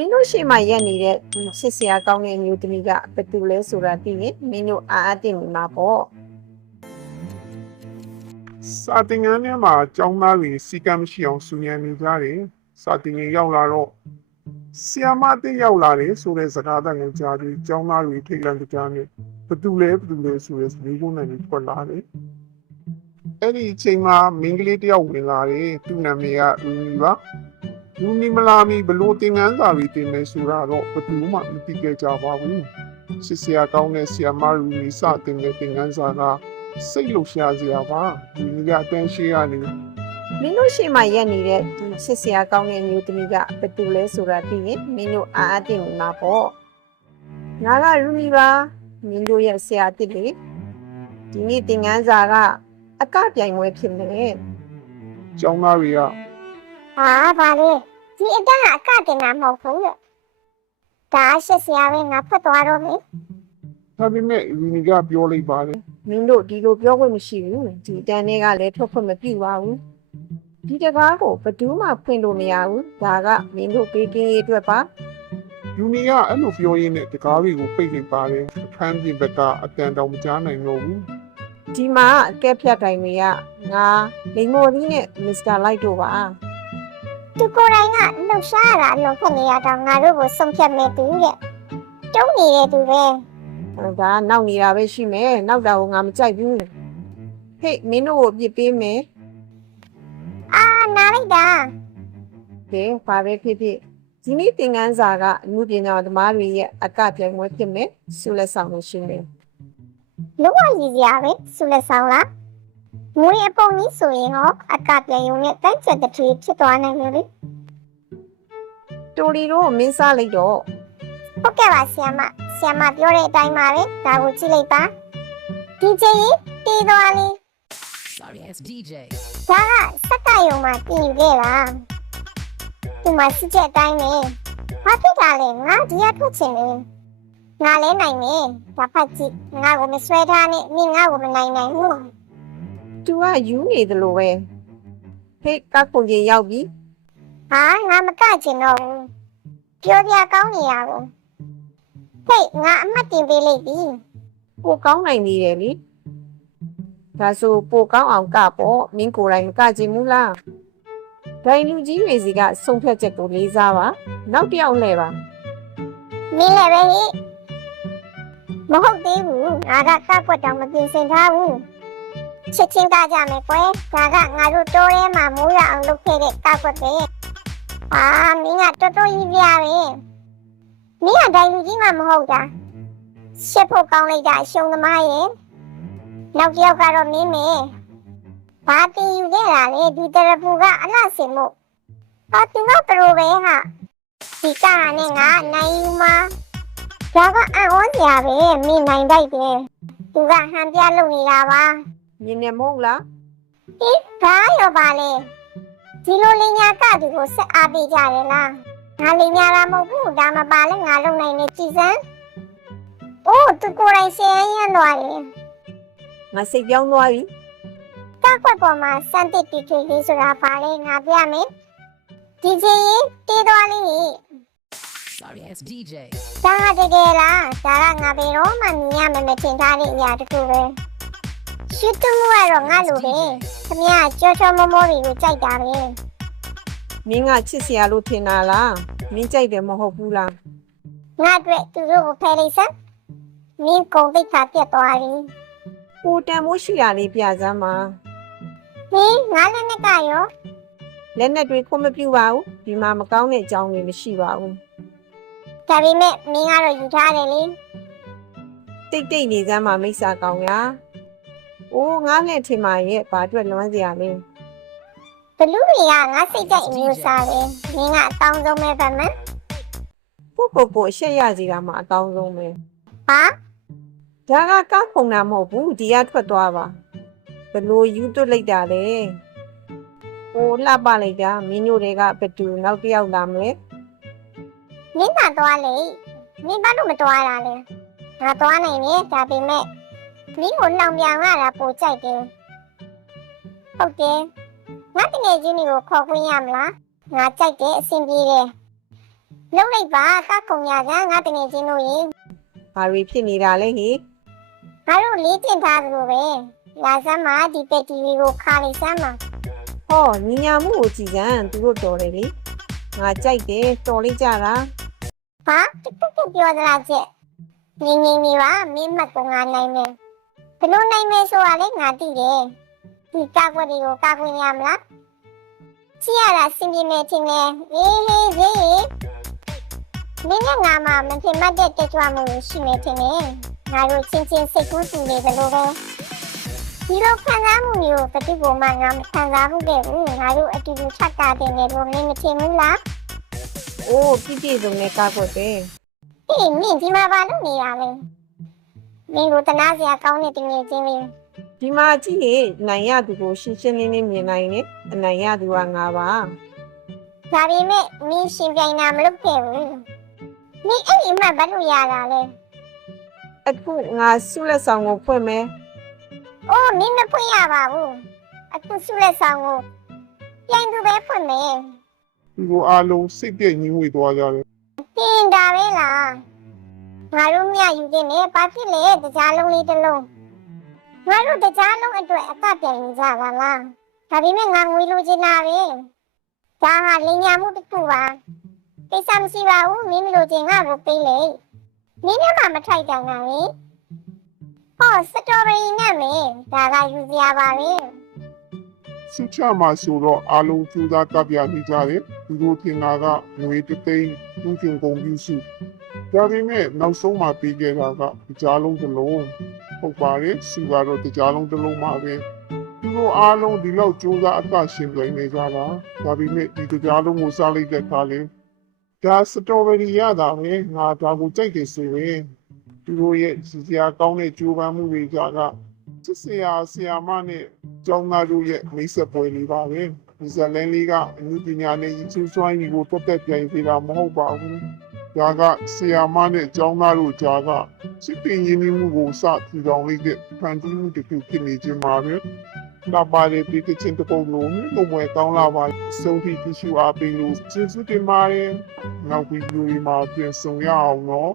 မင်းတို့ရှေ့မှာရက်နေတဲ့ချစ်စရာကောင်းတဲ့အမျိုးသမီးကဘယ်သူလဲဆိုတာသိရင်မင်းတို့အားအသင့်နေမှာပေါ့ စာတင်ငန်းထဲမှာကျောင်းသားတွေစီကံမရှိအောင်စူညံနေကြတယ်စာတင်ငယ်ရောက်လာတော့ဆီယာမအသိရောက်လာတယ်ဆိုတဲ့စကားသံကိုကြားပြီးကျောင်းသားတွေထိတ်လန့်ကြတယ်ဘသူလဲဆိုတဲ့မိကုန်းနဲ့ထွက်လာတယ်အဲ့ဒီအချိန်မှာမင်းကလေးတယောက်ဝင်လာတယ်သူ့နာမည်ကလူနီပါလူနီမလာမီဘလို့တင်ငန်းစာတွေတင်နေဆိုတာတော့ဘသူမှမသိကြပါဘူးချစ်စရာကောင်းတဲ့ဆီယာမလူနီစတင်တဲ့တင်ငန်းစာကစိတ်လှရှားစရာပါဒီကအတန်းရှိရနေ မင်းတို့ရှေ့မှာရက်နေတဲ့ချစ်စရာကောင်းတဲ့အမျိုးသမီးကဘယ်သူလဲဆိုတာသိရင်မင်းတို့အားအသင့်နေမှာပေါ့ငါကရူမီပါမင်းတို့ရဲ့ဆရာတစ်လေဒီနေ့သင်ခန်းစာကအကပြိုင်ပွဲဖြစ်နေတယ် ကျောင်းသားတွေက ဟာဘာလဲဒီအတန်းကအကတင်တာမဟုတ်ဘူးလေဒါရှစ်ဆရာပဲငါဖတ်သွားတော့မယ် ဒါပေမဲ့ယူနီကပြောလိုက်ပါတယ် မင်းတို့ဒီလိုပြောခွင့်မရှိဘူးဒီတန်းတွေကလည်းထွက်ခွင့်မပြုပါဘူးဒီတကားကိုဘယ်သူမှဖွင့်လို့မရဘူးဒါကမင်းတို့ပေးကင်းရေးအတွက်ပါ ယူနီကအဲ့လိုပြောရင်းနဲ့တကားတွေကိုပိတ်လိုက်ပါတယ်အခန်းပြင်ဘက်ကအတန်တောင်မကြားနိုင်တော့ဘူး ဒီမှာအကဲဖြတ်တိုင်တွေကငါလိန်မော်ဒီနဲ့မစ္စတာလိုက်တို့ပါ သူကိုယ်တိုင်ကလှုပ်ရှားရတာအလုံးဖက်နေရတော့ငါတို့ကိုဆုံးဖြတ်မဲ့သူတဲ့တုံးနေတဲ့သူပဲ ဒါနောက်နေတာပဲရှိမယ်နောက်တာကိုငါမကြိုက်ဘူးဟေ့မင်းတို့ကိုအပြစ်ပေးမယ် အာနားလိုက်တာ ကဲဘာပဲဖြစ်ဖြစ်ဒီနေ့သင်ခန်းစာကအမှုပညာသမားတွေရဲ့အကပြိုင်ပွဲဖြစ်မယ်ဆုလက်ဆောင်လို့ရှိမယ် လုံးဝရည်စရာပဲဆုလက်ဆောင်လားငွေအပုံကြီးဆိုရင်ဟောအကပြန်ရုံနဲ့တိုက်ချက်တစ်ထွေဖြစ်သွားနိုင်တယ်လေ တိုလီတို့မင်းစားလိုက်တော့ ဟုတ်ကဲ့ပါဆီယမပြောတဲ့အတိုင်းပါပဲဒါကိုကြည့်လိုက်ပါဒီချိန်ရင်တီးသွားလေး Sorry, it's DJ. ဒါကစက်ကယုံမှာပြင်ယူခဲ့တာဒီမှာစစ်ချက်အတိုင်းပဲဘာဖြစ်တာလဲငါဒီရထွက်ချင်တယ်ငါလဲနိုင်နေဒါဖတ်ကြည့်ငါကိုမဆွဲထားနဲ့နင်ငါကိုမနိုင်နိုင်ဘူး သူကယူနေတယ်လို့ပဲဟေ့ကခုန်ကြီးရောက်ပြီ ဟာငါမကချင်တော့ဘူးပြောပြကောင်းနေရဘူးဟေ့ငါအမှတ်တင်ပေးလိုက်ပြီ ပိုကောင်းနိုင်နေတယ်လေဒါဆိုပိုကောင်းအောင်ကပေါ့မင်းကိုယ်တိုင်မကချင်ဘူးလားဒိုင်လူကြီးတွေစီကဆုံးဖြတ်ချက်ကိုလေးစားပါနောက်တစ်ယောက်လှည့်ပါ မင်းလည်းပဲဟိမဟုတ်သေးဘူးငါကကောက်ွက်တောင်မပြင်ဆင်ထားဘူးချက်ချင်းကကြမယ်ကွယ်ဒါကငါတို့တိုးထဲမှာမိုးရအောင်လုပ်ခဲ့တဲ့ကောက်ွက်ပဲအာမင်းကတော်တော်ကြီးပြပဲမင်းကဒိုင်လူကြီးမှမဟုတ်တာရှစ်ဖို့ကောင်းလိုက်တာအရှုံးသမားရဲ့နောက်တစ်ယောက်ကတော့မင်းမေဘာတင်ယူခဲ့တာလဲဒီတရပူကအလှဆင်မို့ဟာသူကပရိုပဲဟာဒီကနဲ့ငါနိုင်ယူမှာဒါကအံ့ဩစရာပဲမင်းနိုင်တိုက်တယ်သူကဟန်ပြလုပ်နေတာပါ မြင်နေမဟုတ်လား ဟိဘာရောပါလဲဒီလိုလင်ညာကသူကိုဆက်အားပေးကြတယ်လားငါလင်ညာလာမဟုတ်ဘူးဒါမှပါလဲငါလုံနိုင်နေကြည်စမ်းအိုးသူကိုယ်တိုင်ဆင်းရဲသွားတယ် ငါစိတ်ပြောင်းသွားပြီ ကောက်ွက်ပေါ်မှာစံတစ်တီထွေလေးဆိုတာပါလဲငါပြမယ်ဒီချင်းရင်တေးသွားလိမ့်မယ် Sorry, it's DJ. ဒါကတကယ်လားဒါကငါဘယ်တော့မှမြင်ရမယ်မထင်ထားတဲ့အရာတစ်ခုပဲရှူတူမှုကတော့ငါလိုပဲခင်ဗျာကြောချောမောမောတွေကိုကြိုက်တာပဲ မင်းကချစ်စရာလို့ထင်တာလားမင်းကြိုက်တယ်မဟုတ်ဘူးလား ငါအတွက်သူတို့ကိုဖယ်လိုက်စမ်းမင်းကုန်သိက္ခာပြတ်သွားပြီ ပိုတန်မိုးရှိရလေးပြစမ်းပါ ဟင်းငါလည်းနဲ့ကရော လက်နဲ့တွေခွင့်မပြုပါဘူးဒီမှာမကောင်းတဲ့အကြောင်းတွေမရှိပါဘူး ဒါပေမဲ့မင်းကတော့ယူထားတယ်လေ တိတ်တိတ်နေစမ်းပါမိစ္ဆာကောင်ရာအိုးငါနဲ့ထင်ပါရဲ့ဘာအတွက်လွမ်းစရာလဲ ဘလူးတွေကငါစိတ်ကြိုက်အမျိုးစားပဲမင်းကအတောင်းဆုံးပဲဗမန် ပို့အရှက်ရစီတာမှအကောင်းဆုံးပဲ ဟာ ဒါကကောက်ခုံတာမဟုတ်ဘူးဒီကထွက်သွားပါဘလို့ယူသွတ်လိုက်တာလေဟိုလှပလိုက်တာမင်းတို့တွေကဘသူနောက်တစ်ယောက်လာမလဲ မင်းသာသွားလေမင်းဘာလို့မသွားတာလဲငါသွားနိုင်တယ်ဒါပေမဲ့မင်းကိုလောင်ပြောင်ရတာပိုကြိုက်တယ်ဟုတ်တယ်ငါတကယ်ချင်းတွေကိုခေါ်ခွင့်ရမလားငါကြိုက်တယ်အဆင်ပြေတယ် လုံးလိုက်ပါကကုံရကငါတငယ်ချင်းတို့ရေ ဘာတွေဖြစ်နေတာလဲဟိ ငါတို့လေးကျင်ထားသလိုပဲလာစမ်းမှာဒီပက်တီဗီကိုခါလိုက်စမ်းမှာ ဟောညီညာမှုကိုကြည်စမ်းသူတို့တော်တယ်လေငါကြိုက်တယ်တော်လေးကြတာ ဟာတူပြောသလားချက်ငင်းနေပါမင်းမတ်ကငါနိုင်မယ်ဘလို့နိုင်မယ်ဆိုတာလေငါသိတယ်ဒီကောက်ွက်တွေကိုကောက်ဝင်ရမလားကြည့်ရတာစင်ပြေနေချင်းနဲ့ဟေးမင်းနဲ့ငါမှမဖြစ်မတ်တဲ့တက်ကြွမှုရှိနေတယ်ငါတို့ချင်းချင်းစိတ်ကူးတူနေသလိုပဲဒီလိုခံစားမှုမျိုးတတိကိုမှငါမခံစားဘူးတဲ့ဘူးငါတို့အတူတူချက်တာတဲ့နေလို့မင်းမထင်ဘူးလား အိုးပြည့်ပြည့်စုံနဲ့ကားကွက်တယ် အေးမင်းဒီမှာဘာလုပ်နေရလဲမင်းတို့တနာစရာကောင်းတဲ့တငယ်ချင်းလေး ဒီမှာကြည့်ရင်နိုင်ရသူကိုရှင်းရှင်းလင်းလင်းမြင်နိုင်တယ်အနိုင်ရသူကငါပါ ဒါပေမဲ့မင်းရှင်ပြိုင်တာမလုပ်ခဲ့ဘူးမင်းအဲ့ဒီမှာဘာလို့ရတာလဲ အခုငါဆုလက်ဆောင်ကိုဖွင့်မယ် အိုးမင်းမဖွင့်ရပါဘူးအခုဆုလက်ဆောင်ကိုပြိုင်သူပဲဖွင့်မယ် သူတို့အားလုံးစိတ်ပြည့်ငြိမ်ဝေသွားကြတယ် တင်တာပဲလားငါတို့မြယူတင်နေဘာဖြစ်လဲတကြားလုံးလေးတစ်လုံးငါတို့တကြားလုံးအတွက်အကပြိုင်နေကြပါလားဒါပေမဲ့ငါငွေလိုချင်တာပဲဒါဟာလင်ညာမှုတစ်ခုပါကိစ္စမရှိပါဘူးမင်းမလိုချင်ငါ့ကိုပေးလေမင်းနဲ့မှမထိုက်တန်တာလေဟောစတော်ဘယ်ရီနဲ့မေဒါကယူစရာပါပဲ စုချမှာဆိုတော့အားလုံးကြိုးစားကပ်ပြနေကြတယ်သူတို့ထင်တာကငွေတသိန်းသူကျင်ကုန်ပြုစုဒါပေမဲ့နောက်ဆုံးမှပြီးခဲ့တာကကြားလုံးတစ်လုံးဟုတ်ပါတယ်စုကတော့ကြားလုံးတစ်လုံးမှာပဲသူတို့အားလုံးဒီလောက်ကြိုးစားအသက်ရှင်ပြနေကြတာဒါပေမဲ့ဒီကြားလုံးကိုစားလိုက်တဲ့အခါလေဒါစတော်ဘယ်ရီရတာပဲငါဒါကိုကြိုက်တယ်ဆိုရင်သူတို့ရဲ့စီစရာကောင်းတဲ့ကြိုးပမ်းမှုတွေကြကစစ်စရာဆရာမနဲ့ကျောင်းသားတို့ရဲ့မိတ်ဆက်ပွဲလေးပါပဲဒီဇလန်လေးကအမှုပညာနဲ့ရည်စူးစွမ်းရည်ကိုတက်တက်ပြိုင်ပေးတာမဟုတ်ပါဘူးဒါကဆရာမနဲ့ကျောင်းသားတို့ကြားကစစ်ပင်ရင်းနှီးမှုကိုစထူထောင်လိုက်တဲ့ဖန်တီးမှုတစ်ခုဖြစ်နေခြင်းပါပဲလာပါလေဒီကချင်းတပုံလုံးဘယ်ကောင်းလာပါဆုံးဖြတ်ရှိအားပေးလို့ကျေးဇူးတင်ပါတယ်နောက်ဗီဒီယိုမှာပြန်ဆောင်ရအောင်နော်